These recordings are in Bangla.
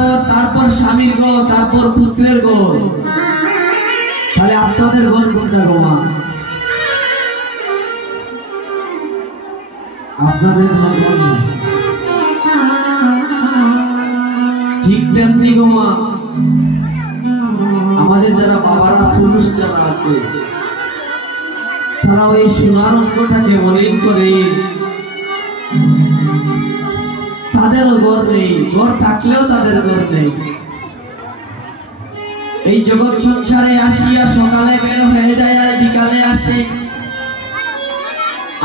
ঘর, তারপর স্বামীর ঘর, তারপর পুত্রের ঘর। তাহলে আপনাদের ঘর কোনটা গো মা? আপনাদের কোনো ঘর নেই। ঠিক তেমনি গো মা, আমাদের যারা বাবারা পুরুষ যারা আছে, তারা ওই সোনার অঙ্গটাকে মলিন করে তাদেরও ঘর নেই, ঘর থাকলেও তাদের ঘর নেই। এই জগৎ সংসারে আসিয়া সকালে বের হয়ে যায় আর বিকালে আসে।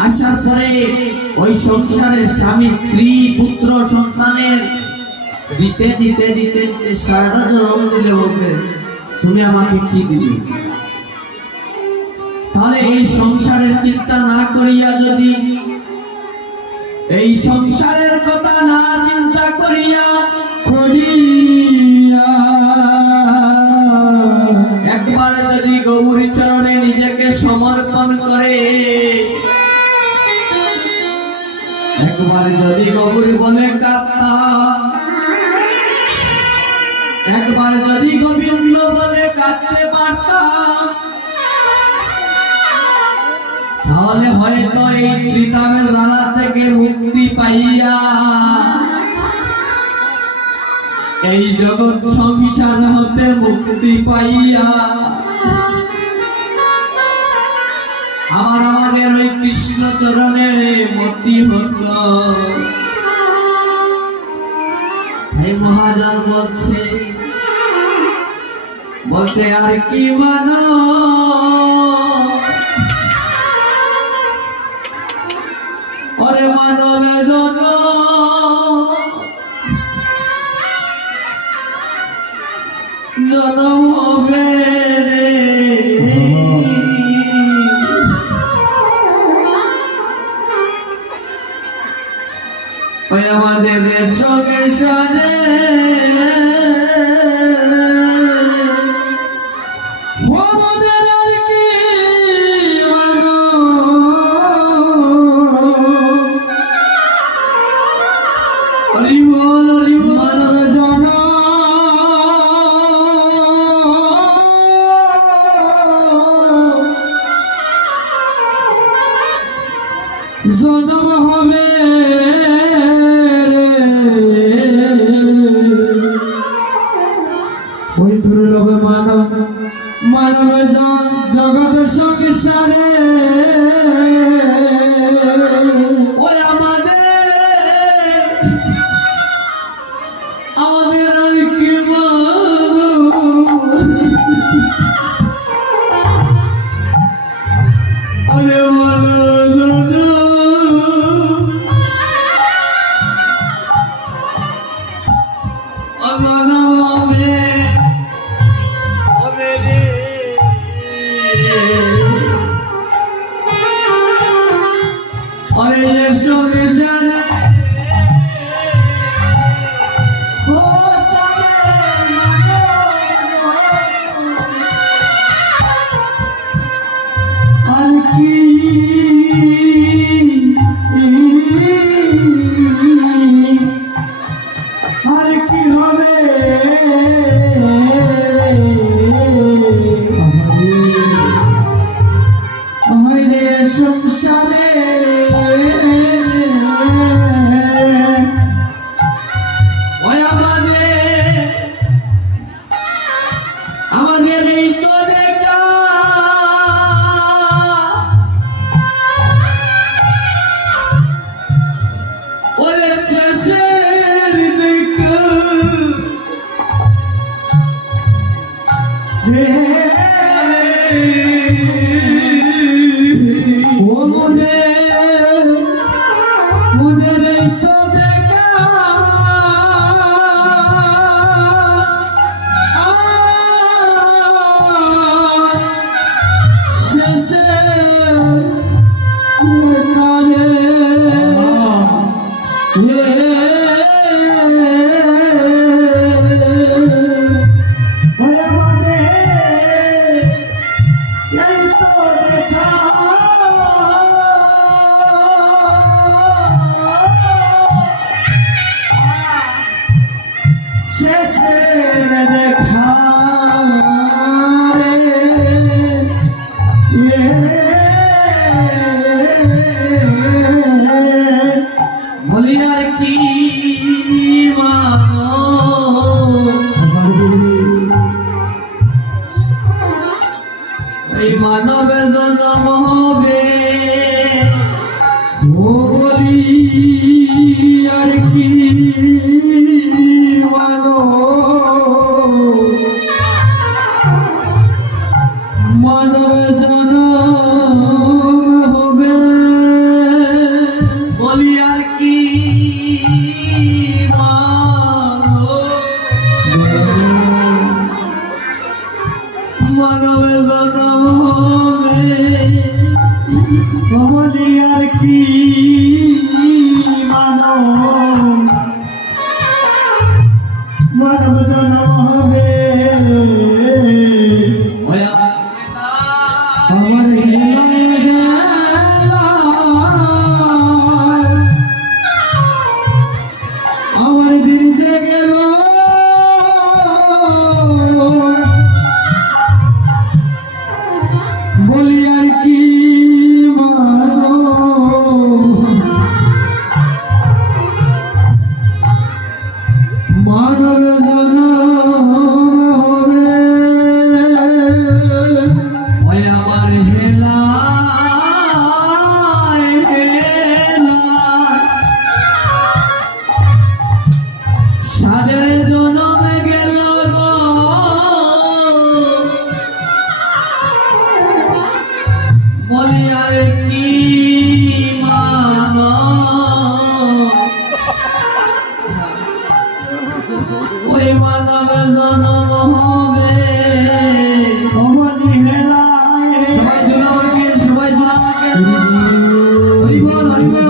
আসার পরে ওই সংসারের স্বামী স্ত্রী পুত্র সন্তানের দিতে দিতে দিতে সারা জন্ম দিলে বলবে তুমি আমাকে কি দিলে। তাহলে এই সংসারের চিন্তা না করিয়া যদি, এই সংসারের কথা না চিন্তা করিয়া একবার যদি গৌরী চরণে নিজেকে সমর্পণ করে, একবার যদি গৌরী বলে কাঁদতা, একবার যদি গোবিন্দ বলে কাঁদতে পারতাম, তাহলে হয়তো এই ত্রিতাপের জ্বালা থেকে মুক্তি পাইয়া এই জগৎ সংসার হতে মুক্তি পাইয়া আবার আমাদের ওই কৃষ্ণ চরণে মতি হত। এই মহাজন বলছে আর কি মানো, ওরে মানবে জনম হবে রে, ওই আমাদের সঙ্গে সারে জনম হবে ওই দুর্লভ মানব মানব জগৎ সংসারে ওই আমাদের আর কি শেষের দেখা রে বলি আর কি মানো এই মানবে জন্ম হবে বলি আর কি মানো মানব জনম হবে বলি আর কি মানো মানবে জন্ম হবে বলি আর কি মানো মানব জনম হবে ওই আমার হৃদয়ে গেলা আমার দিন যে গেল বলি আর কি মানো মানব জনম হবে ওই আমার হেলা হেলা সাদের জনমে গেল গো বলি আর কি মানো ওই মানব জনম হবে বলি হেলায় সবাই দুলামাকে সবাই দুলামাকে হরিবল হরিবল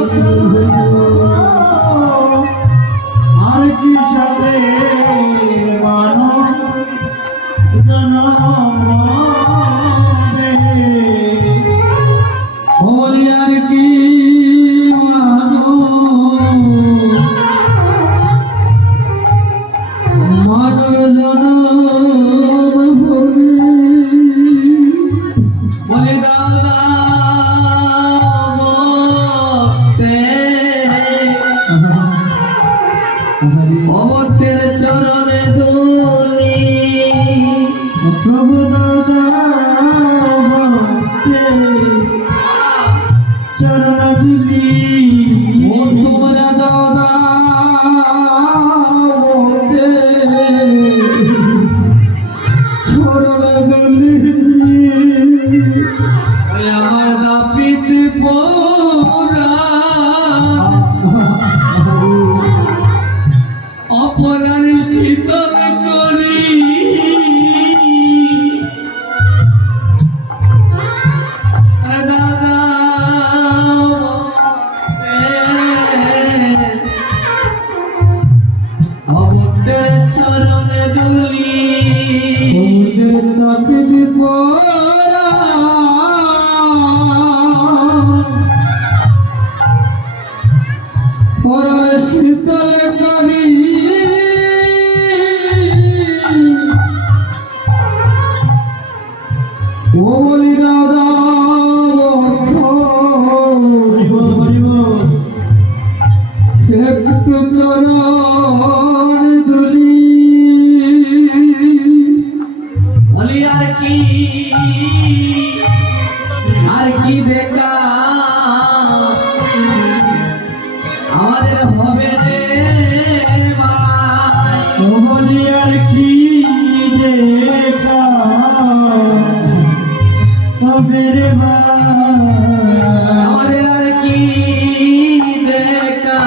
আর কি সাথে মানো জনম বলি আর কি মানো মানব জনম হবে বলে দাদা অবতের চরণে দুলি প্রভু দাদা চরণ দুলি ও তোমরা দাদা চরণ দুলি ওই আমার দাপিত পোরা অপরার শীতল করি আরে দাদা অবতের চরণে দুলি তাপিত পরা পরা শীতল করি ও বলি দাদা একটু চরণ দুলি বলি আর কি দেখা আমাদের হবে রে ভাই ও বলি আর কি দেখা হবে রে ভাই আমাদের আর কি দেখা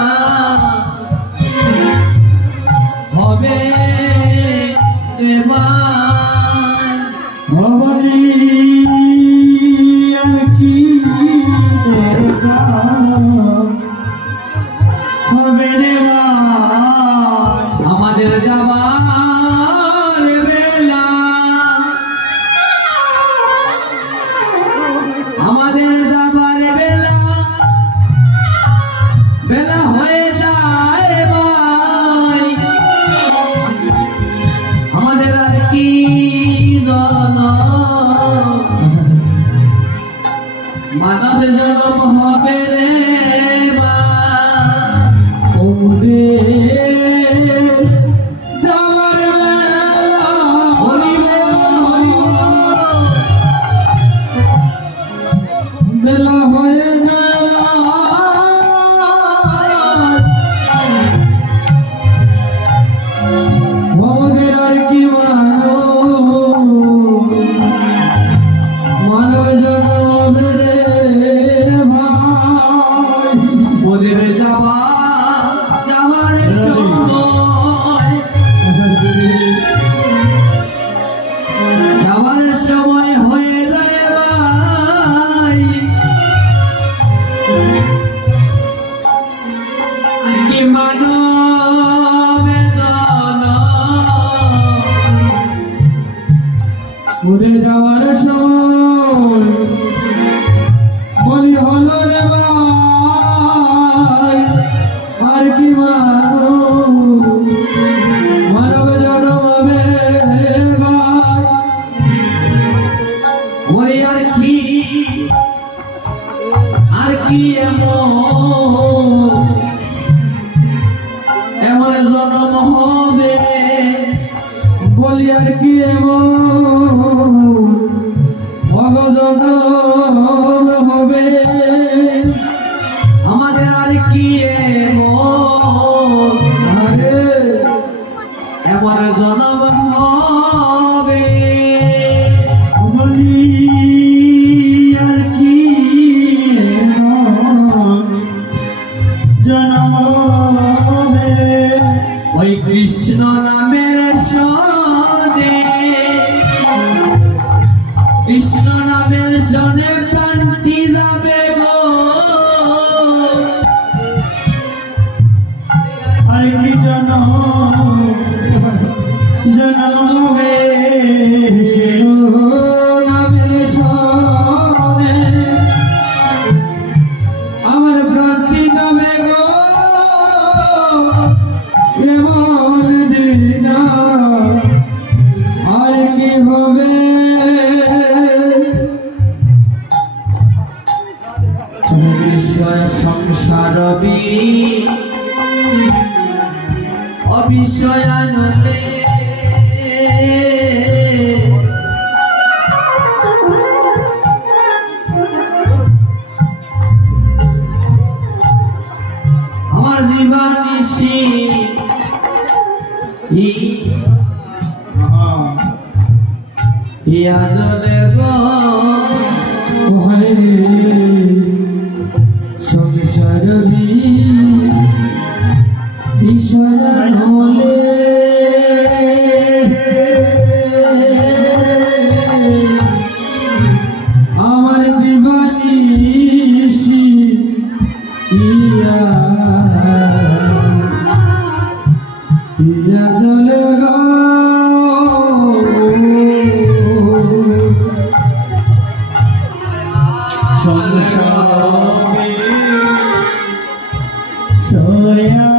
হবে রে ভাই বলি আর কি দেখা হবে রে ভাই আমাদের যাবার বেলা আমাদের যাবার বেলা বেলা হয়ে যায় ভাই মানব জনম হবে রে মা যাওয়ার বেলা হরি বল, বেলা হয়ে যায় আমাদের আর কি মানব জন্ম রে ভাই ওদের যাবার সময় হয়ে যায় ভাই কি মানবে উড়ে যাওয়ার সময় বলি হলো রে ভাই আর কি মানব জন্মবে ভাই ওই আর কি এমন জন্ম হবে বলি আর কি ভগজন হবে আমাদের আর কি আরে এমন জন্ম হবে বলি আর কি জনমে ওই কৃষ্ণ নামের সনে কৃষ্ণ নামের সনে প্রাণটি যাবে গো আর কি জনমে নামের সনে আমার প্রাণটি যাবে গো এমন দিন আর কি হবে বিষয় সংসার অবিষয়ানলে আমার জীবনিশি ইয়া জলে গো সংসার বিষয় হলে আমার দিবানিশি ইয়া জলে গো সংসার সয়া